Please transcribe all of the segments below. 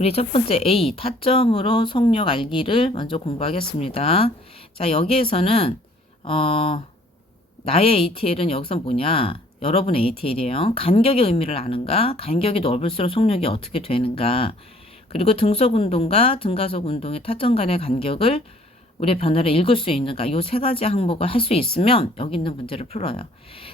우리 첫 번째 A, 타점으로 속력 알기를 먼저 공부하겠습니다. 자, 여기에서는 나의 ATL은 여기서 뭐냐? 여러분의 ATL이에요. 간격의 의미를 아는가? 간격이 넓을수록 속력이 어떻게 되는가? 그리고 등속 운동과 등가속 운동의 타점 간의 간격을 우리의 변화를 읽을 수 있는가? 이 세 가지 항목을 할 수 있으면 여기 있는 문제를 풀어요.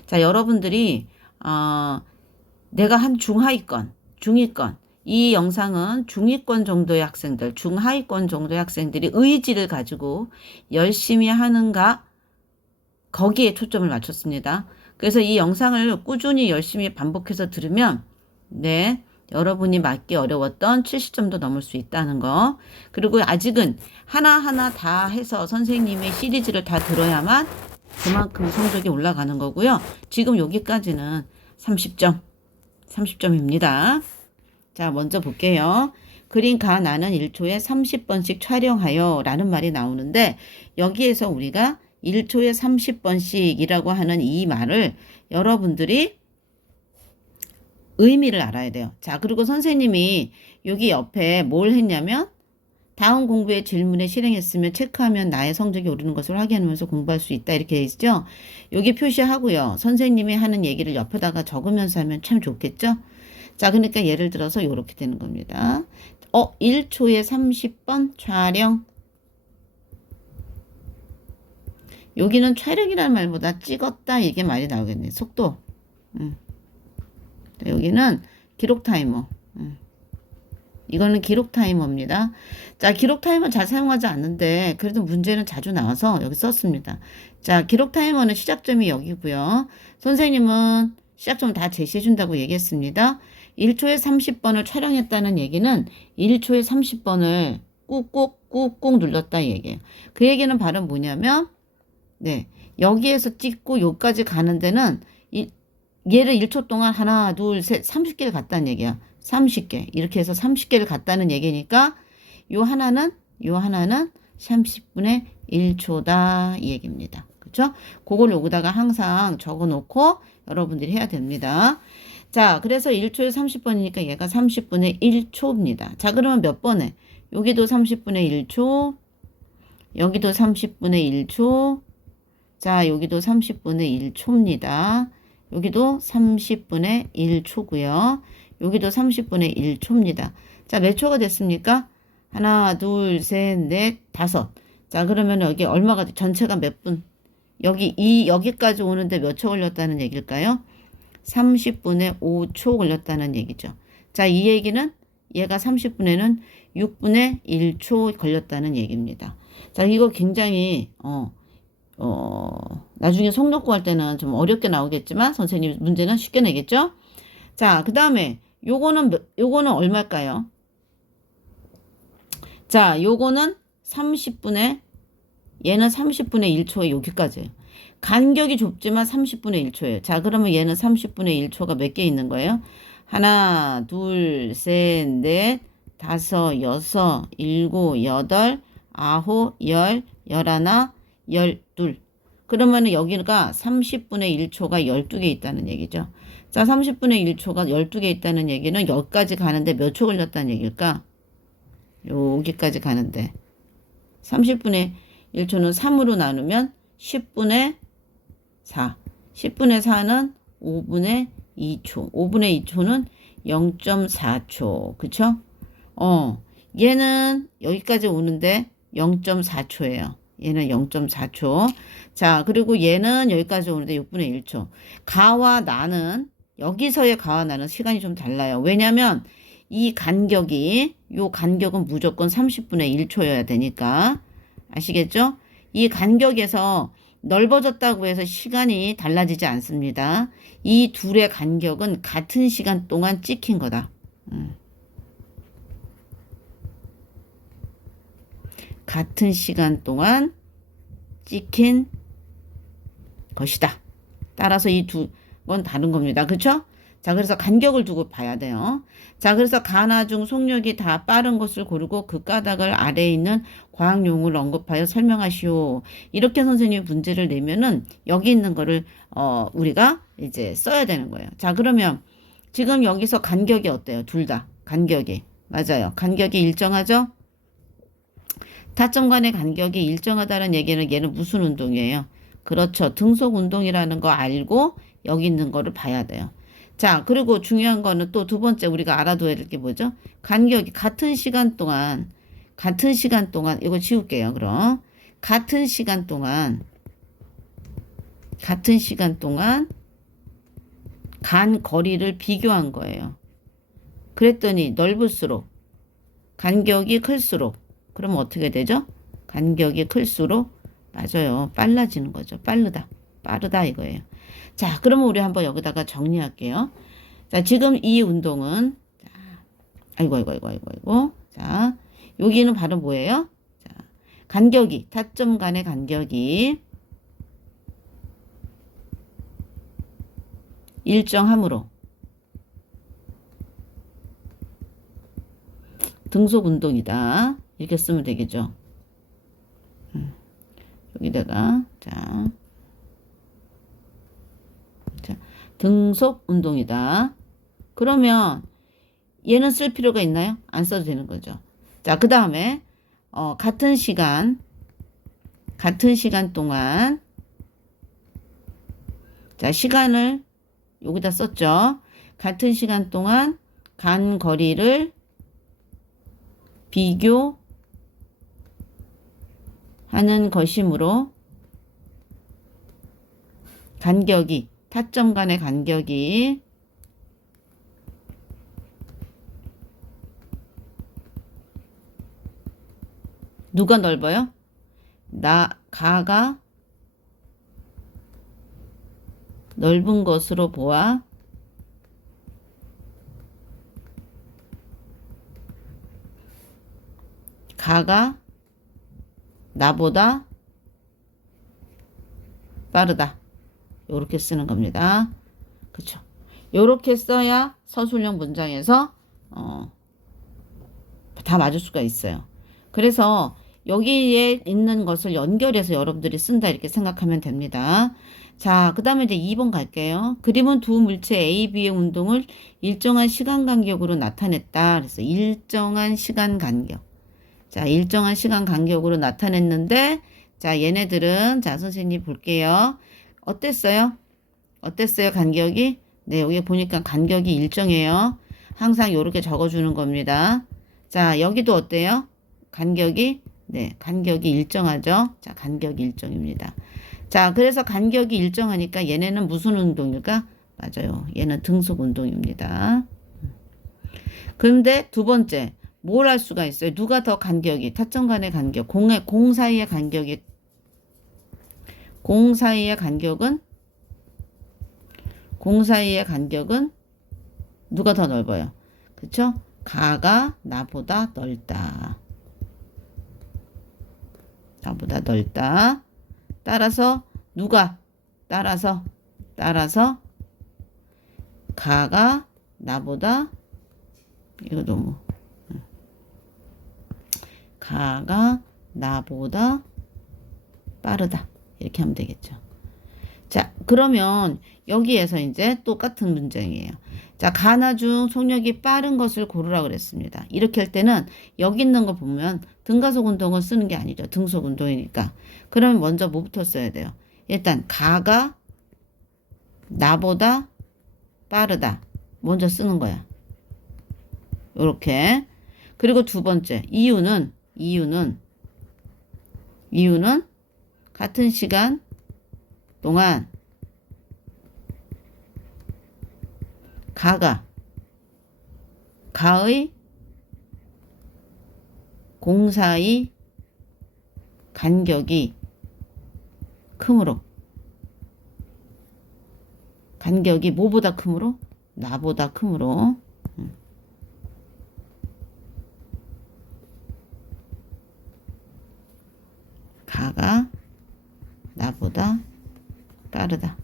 자, 여러분들이 내가 한 중하위권, 중위권, 이 영상은 중위권 정도의 학생들, 중하위권 정도의 학생들이 의지를 가지고 열심히 하는가 거기에 초점을 맞췄습니다. 그래서 이 영상을 꾸준히 열심히 반복해서 들으면 네, 여러분이 맞기 어려웠던 70점도 넘을 수 있다는 거. 그리고 아직은 하나하나 다 해서 선생님의 시리즈를 다 들어야만 그만큼 성적이 올라가는 거고요. 지금 여기까지는 30점입니다. 자, 먼저 볼게요. 그림가 나는 1초에 30번씩 촬영하여 라는 말이 나오는데 여기에서 우리가 1초에 30번씩 이라고 하는 이 말을 여러분들이 의미를 알아야 돼요. 자, 그리고 선생님이 여기 옆에 뭘 했냐면 다음 공부의 질문에 실행했으면 체크하면 나의 성적이 오르는 것을 확인하면서 공부할 수 있다 이렇게 돼 있죠. 여기 표시하고요. 선생님이 하는 얘기를 옆에다가 적으면서 하면 참 좋겠죠. 자, 그러니까 예를 들어서 이렇게 되는 겁니다. 1초에 30번 촬영. 여기는 촬영이라는 말보다 찍었다 이게 말이 나오겠네. 속도. 여기는 기록 타이머. 이거는 기록 타이머입니다. 자, 기록 타이머 잘 사용하지 않는데 그래도 문제는 자주 나와서 여기 썼습니다. 자, 기록 타이머는 시작점이 여기고요. 선생님은 시작점 다 제시해 준다고 얘기했습니다. 1초에 30번을 촬영했다는 얘기는 1초에 30번을 꾹꾹 눌렀다 얘기예요. 그 얘기는 바로 뭐냐면 네, 여기에서 찍고 여기까지 가는 데는 얘를 1초 동안 하나, 둘, 셋, 30개를 갔다는 얘기야. 30개. 이렇게 해서 30개를 갔다는 얘기니까 요 하나는 30분의 1초다 이 얘기입니다. 그렇죠? 그걸 여기다가 항상 적어 놓고 여러분들이 해야 됩니다. 자, 그래서 1초에 30번이니까 얘가 30분의 1초입니다. 자, 그러면 몇 번에? 여기도 30분의 1초, 여기도 30분의 1초, 자, 여기도 30분의 1초입니다. 여기도 30분의 1초고요. 여기도 30분의 1초입니다. 자, 몇 초가 됐습니까? 하나, 둘, 셋, 넷, 다섯. 자, 그러면 여기 얼마가 전체가 몇 분? 여기까지 오는데 몇 초 걸렸다는 얘기일까요? 30분의 5초 걸렸다는 얘기죠. 자, 이 얘기는 얘가 30분에는 6분의 1초 걸렸다는 얘기입니다. 자, 이거 굉장히 나중에 속력 구할 때는 좀 어렵게 나오겠지만 선생님 문제는 쉽게 내겠죠? 자, 그 다음에 요거는 얼마일까요? 자, 요거는 30분의 얘는 30분의 1초에 여기까지예요. 간격이 좁지만 30분의 1초예요. 자, 그러면 얘는 30분의 1초가 몇 개 있는 거예요? 하나, 둘, 셋, 넷, 다섯, 여섯, 일곱, 여덟, 아홉, 열, 열하나, 열둘. 그러면 여기가 30분의 1초가 12개 있다는 얘기죠. 자, 30분의 1초가 12개 있다는 얘기는 여기까지 가는데 몇 초 걸렸다는 얘기일까? 여기까지 가는데 30분의 1초는 3으로 나누면 10분의 4. 10분의 4는 5분의 2초. 5분의 2초는 0.4초. 그쵸? 얘는 여기까지 오는데 0.4초예요. 얘는 0.4초. 자, 그리고 얘는 여기까지 오는데 6분의 1초. 가와 나는 여기서의 가와 나는 시간이 좀 달라요. 왜냐면 이 간격은 무조건 30분의 1초여야 되니까. 아시겠죠? 이 간격에서 넓어졌다고 해서 시간이 달라지지 않습니다. 이 둘의 간격은 같은 시간 동안 찍힌 거다. 같은 시간 동안 찍힌 것이다. 따라서 이 두 건 다른 겁니다. 그렇죠? 자, 그래서 간격을 두고 봐야 돼요. 자, 그래서 가나 중 속력이 다 빠른 것을 고르고 그 까닭을 아래에 있는 과학용을 언급하여 설명하시오. 이렇게 선생님이 문제를 내면은 여기 있는 거를 우리가 이제 써야 되는 거예요. 자, 그러면 지금 여기서 간격이 어때요? 둘 다. 간격이. 맞아요. 간격이 일정하죠? 타점 간의 간격이 일정하다는 얘기는 얘는 무슨 운동이에요? 그렇죠. 등속 운동이라는 거 알고 여기 있는 거를 봐야 돼요. 자, 그리고 중요한 거는 또 두 번째 우리가 알아둬야 될 게 뭐죠? 간격이 같은 시간 동안 이거 지울게요. 그럼 같은 시간 동안 간 거리를 비교한 거예요. 그랬더니 넓을수록 간격이 클수록 그러면 어떻게 되죠? 간격이 클수록 맞아요. 빨라지는 거죠. 빠르다 이거예요. 자, 그러면 우리 한번 여기다가 정리할게요. 자, 지금 이 운동은 아이고. 자, 여기는 바로 뭐예요? 자, 간격이 타점 간의 간격이 일정하므로 등속 운동이다. 이렇게 쓰면 되겠죠. 여기다가 자, 등속 운동이다. 그러면 얘는 쓸 필요가 있나요? 안 써도 되는 거죠. 자, 그 다음에 같은 시간 동안 자, 시간을 여기다 썼죠. 같은 시간 동안 간 거리를 비교하는 것이므로 간격이 타점 간의 간격이 누가 넓어요? 가가 넓은 것으로 보아 가가 나보다 빠르다. 요렇게 쓰는 겁니다. 그쵸? 요렇게 써야 서술형 문장에서 다 맞을 수가 있어요. 그래서 여기에 있는 것을 연결해서 여러분들이 쓴다 이렇게 생각하면 됩니다. 자, 그 다음에 이제 2번 갈게요. 그림은 두 물체 A, B의 운동을 일정한 시간 간격으로 나타냈다. 그래서 일정한 시간 간격. 자, 일정한 시간 간격으로 나타냈는데, 자, 얘네들은, 자, 선생님 볼게요. 어땠어요? 간격이? 네, 여기 보니까 간격이 일정해요. 항상 이렇게 적어주는 겁니다. 자, 여기도 어때요? 간격이? 네, 간격이 일정하죠? 자, 간격이 일정입니다. 자, 그래서 간격이 일정하니까 얘네는 무슨 운동일까? 맞아요. 얘는 등속 운동입니다. 그런데 두 번째, 뭘 할 수가 있어요? 누가 더 간격이, 타점 간의 간격, 공 사이의 간격은 누가 더 넓어요? 그쵸? 가가 나보다 넓다. 따라서 가가 나보다 이거 너무 가가 나보다 빠르다. 이렇게 하면 되겠죠. 자, 그러면 여기에서 이제 똑같은 문장이에요. 자, 가나 중 속력이 빠른 것을 고르라 그랬습니다. 이렇게 할 때는 여기 있는 거 보면 등가속 운동을 쓰는 게 아니죠. 등속 운동이니까. 그러면 먼저 뭐부터 써야 돼요? 일단 가가 나보다 빠르다. 먼저 쓰는 거야. 요렇게. 그리고 두 번째, 이유는 같은 시간 동안 가의 공사의 간격이 크므로 간격이 뭐보다 크므로? 나보다 크므로 가가 나보다 빠르다.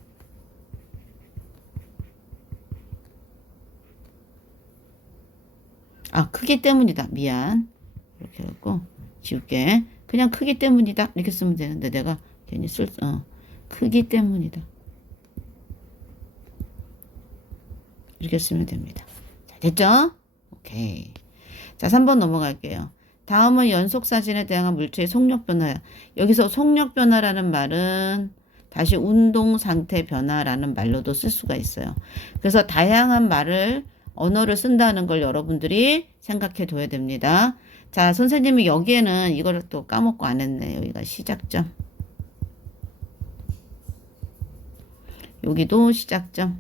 아, 크기 때문이다. 미안. 이렇게 하고 지울게. 그냥 크기 때문이다. 이렇게 쓰면 되는데 내가 괜히 크기 때문이다. 이렇게 쓰면 됩니다. 자, 됐죠? 오케이. 자, 3번 넘어갈게요. 다음은 연속사진에 대한 물체의 속력 변화야. 여기서 속력 변화라는 말은 다시 운동 상태 변화라는 말로도 쓸 수가 있어요. 그래서 다양한 말을 언어를 쓴다는 걸 여러분들이 생각해 둬야 됩니다. 자, 선생님이 여기에는 이걸 또 까먹고 안 했네. 여기가 시작점. 여기도 시작점.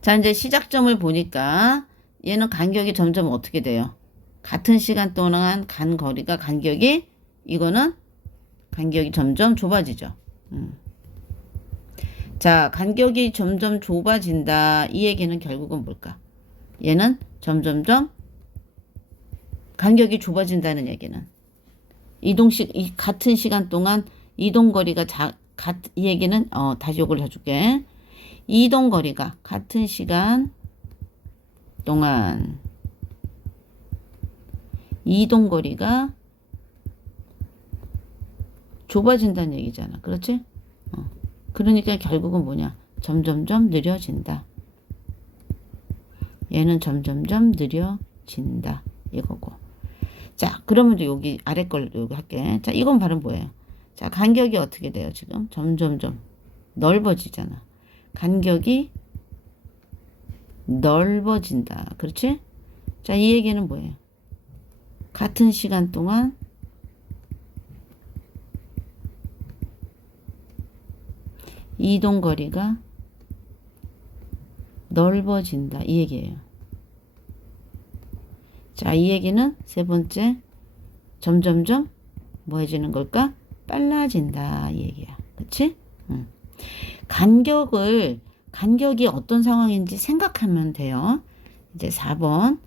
자, 이제 시작점을 보니까 얘는 간격이 점점 어떻게 돼요? 같은 시간 동안 간 거리가 간격이 이거는 간격이 점점 좁아지죠. 자, 간격이 점점 좁아진다. 이 얘기는 결국은 뭘까? 얘는 점점점 간격이 좁아진다는 얘기는 같은 시간 동안 이동거리가 이 얘기는 다시 요걸 해줄게. 이동거리가 같은 시간 동안 이동거리가 좁아진다는 얘기잖아. 그렇지? 그러니까 결국은 뭐냐? 점점점 느려진다. 얘는 점점점 느려진다. 이거고. 자, 그러면 이제 여기 아래 걸 여기 할게. 자, 이건 발음 뭐예요? 자, 간격이 어떻게 돼요? 지금 점점점 넓어지잖아. 간격이 넓어진다. 그렇지? 자, 이 얘기는 뭐예요? 같은 시간 동안 이동거리가 넓어진다. 이 얘기예요. 자, 이 얘기는 세 번째 점점점 뭐 해지는 걸까? 빨라진다. 이 얘기야. 그치? 간격이 어떤 상황인지 생각하면 돼요. 이제 4번.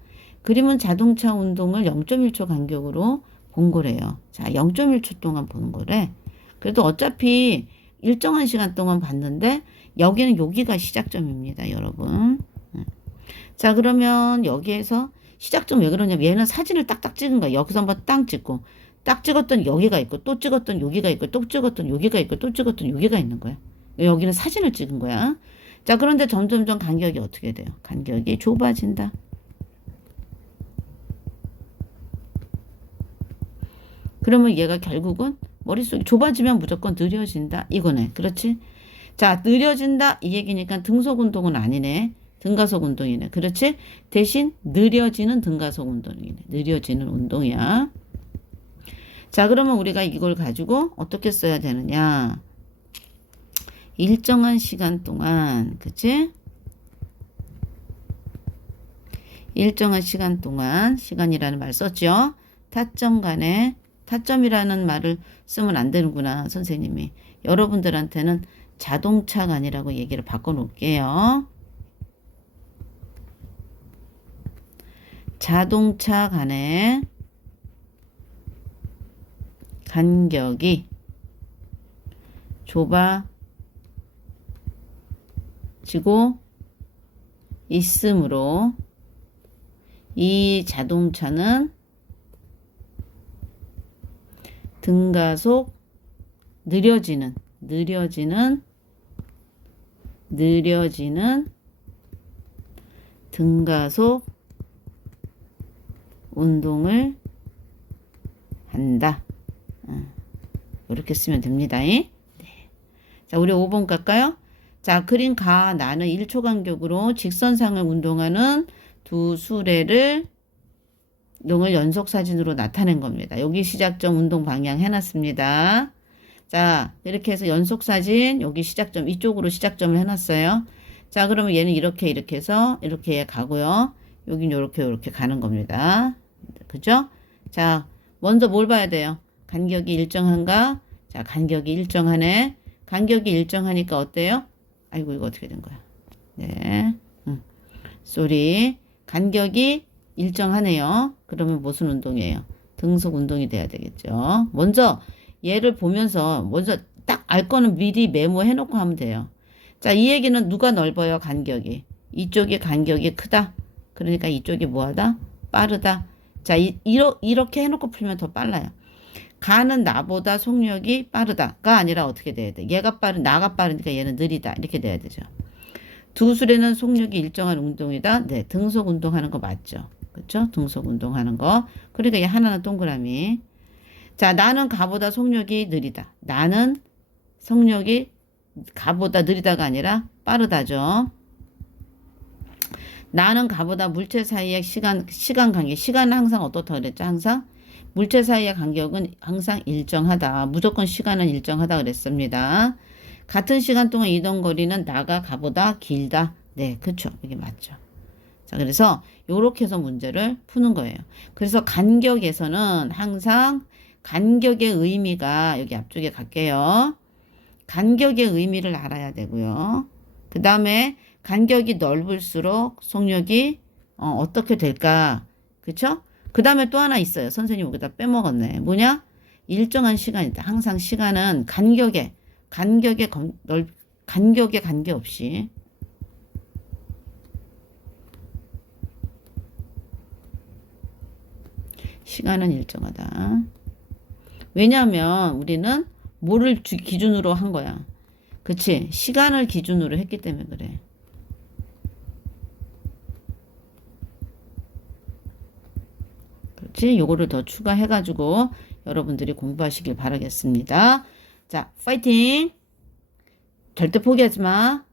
그림은 자동차 운동을 0.1초 간격으로 본 거래요. 자, 0.1초 동안 보는 거래. 그래도 어차피 일정한 시간 동안 봤는데 여기는 여기가 시작점입니다, 여러분. 자, 그러면 여기에서 시작점 왜 그러냐면 얘는 사진을 딱딱 찍은 거야. 여기서 한번 딱 찍고 딱 찍었던 여기가 있고 또 찍었던 여기가 있고 또 찍었던 여기가 있고 또 찍었던 여기가 있는 거야. 여기는 사진을 찍은 거야. 자, 그런데 점점점 간격이 어떻게 돼요? 간격이 좁아진다. 그러면 얘가 결국은 머릿속이 좁아지면 무조건 느려진다. 이거네. 그렇지? 자, 느려진다. 이 얘기니까 등속 운동은 아니네. 등가속 운동이네. 그렇지? 대신 느려지는 등가속 운동이네. 느려지는 운동이야. 자, 그러면 우리가 이걸 가지고 어떻게 써야 되느냐? 일정한 시간 동안, 그치? 일정한 시간 동안, 시간이라는 말 썼죠? 타점 간에, 타점이라는 말을 쓰면 안 되는구나, 선생님이. 여러분들한테는 자동차 간이라고 얘기를 바꿔놓을게요. 자동차 간의 간격이 좁아지고 있으므로 이 자동차는 등가속 느려지는 등가속 운동을 한다. 이렇게 쓰면 됩니다. 네. 자, 우리 5번 갈까요? 자, 그린 가 나는 1초 간격으로 직선상을 운동하는 두 수레를 운동을 연속 사진으로 나타낸 겁니다. 여기 시작점 운동 방향 해놨습니다. 자, 이렇게 해서 연속 사진 여기 시작점 이쪽으로 시작점을 해놨어요. 자, 그러면 얘는 이렇게 해서 이렇게 가고요. 여긴 요렇게 가는 겁니다. 그죠? 자, 먼저 뭘 봐야 돼요? 간격이 일정한가? 자, 간격이 일정하네. 간격이 일정하니까 어때요? 아이고, 이거 어떻게 된 거야? 네. 쏘리. 간격이 일정하네요. 그러면 무슨 운동이에요? 등속 운동이 돼야 되겠죠. 먼저 얘를 보면서 먼저 딱 알 거는 미리 메모해 놓고 하면 돼요. 자, 이 얘기는 누가 넓어요? 간격이. 이쪽이 간격이 크다. 그러니까 이쪽이 뭐하다? 빠르다. 자, 이렇게 해놓고 풀면 더 빨라요. 가는 나보다 속력이 빠르다가 아니라 어떻게 돼야 돼? 나가 빠르니까 얘는 느리다. 이렇게 돼야 되죠. 두 술에는 속력이 일정한 운동이다. 네, 등속 운동하는 거 맞죠? 그렇죠? 등속 운동하는 거. 그러니까 이 하나는 동그라미. 자, 나는 가보다 속력이 느리다. 나는 속력이 가보다 느리다가 아니라 빠르다죠. 나는 가보다 물체 사이의 시간 간격. 시간은 항상 어떻다 그랬죠? 항상 물체 사이의 간격은 항상 일정하다. 무조건 시간은 일정하다 그랬습니다. 같은 시간 동안 이동 거리는 나가 가보다 길다. 네, 그렇죠. 이게 맞죠. 자, 그래서 요렇게 해서 문제를 푸는 거예요. 그래서 간격에서는 항상 간격의 의미가 여기 앞쪽에 갈게요. 간격의 의미를 알아야 되고요. 그 다음에 간격이 넓을수록 속력이 어떻게 될까? 그쵸? 그 다음에 또 하나 있어요. 선생님 여기다 빼먹었네. 뭐냐? 일정한 시간이다. 항상 시간은 간격에 관계없이 시간은 일정하다. 왜냐하면 우리는 뭐를 기준으로 한 거야. 그치? 시간을 기준으로 했기 때문에 그래. 그렇지? 요거를 더 추가해가지고 여러분들이 공부하시길 바라겠습니다. 자, 파이팅! 절대 포기하지 마.